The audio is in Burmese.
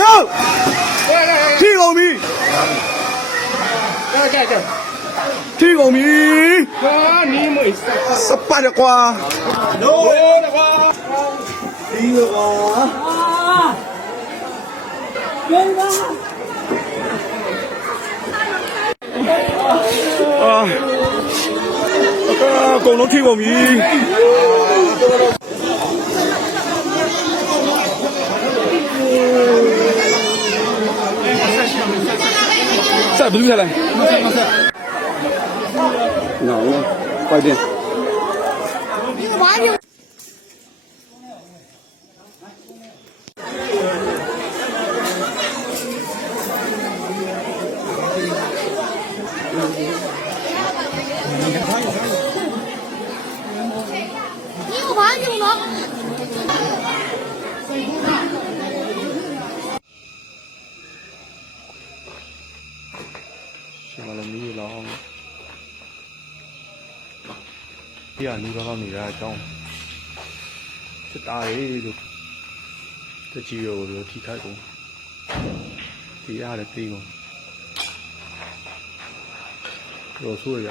လိုက်တော့ထီကုန်ပြီကဲကဲကဲထီကုန်ပြီဟာနီးမွေးစစပတ်ရကွာနိုးတော့ကွာဒီကွာအာအကုန်လုံးထီ Sir, bưng ra này. Nào nha, quay đi. Hãy subscribe không ရှင်မလည်းမီးလောင်းဒီကလူကောင်းနေရအကြောင်းစစ်သားရေးလို့တကြီးရောလို့ထိခိုက်ကုန်ဒီရတယ်ပြီးကုန်တော့ဆိုရရ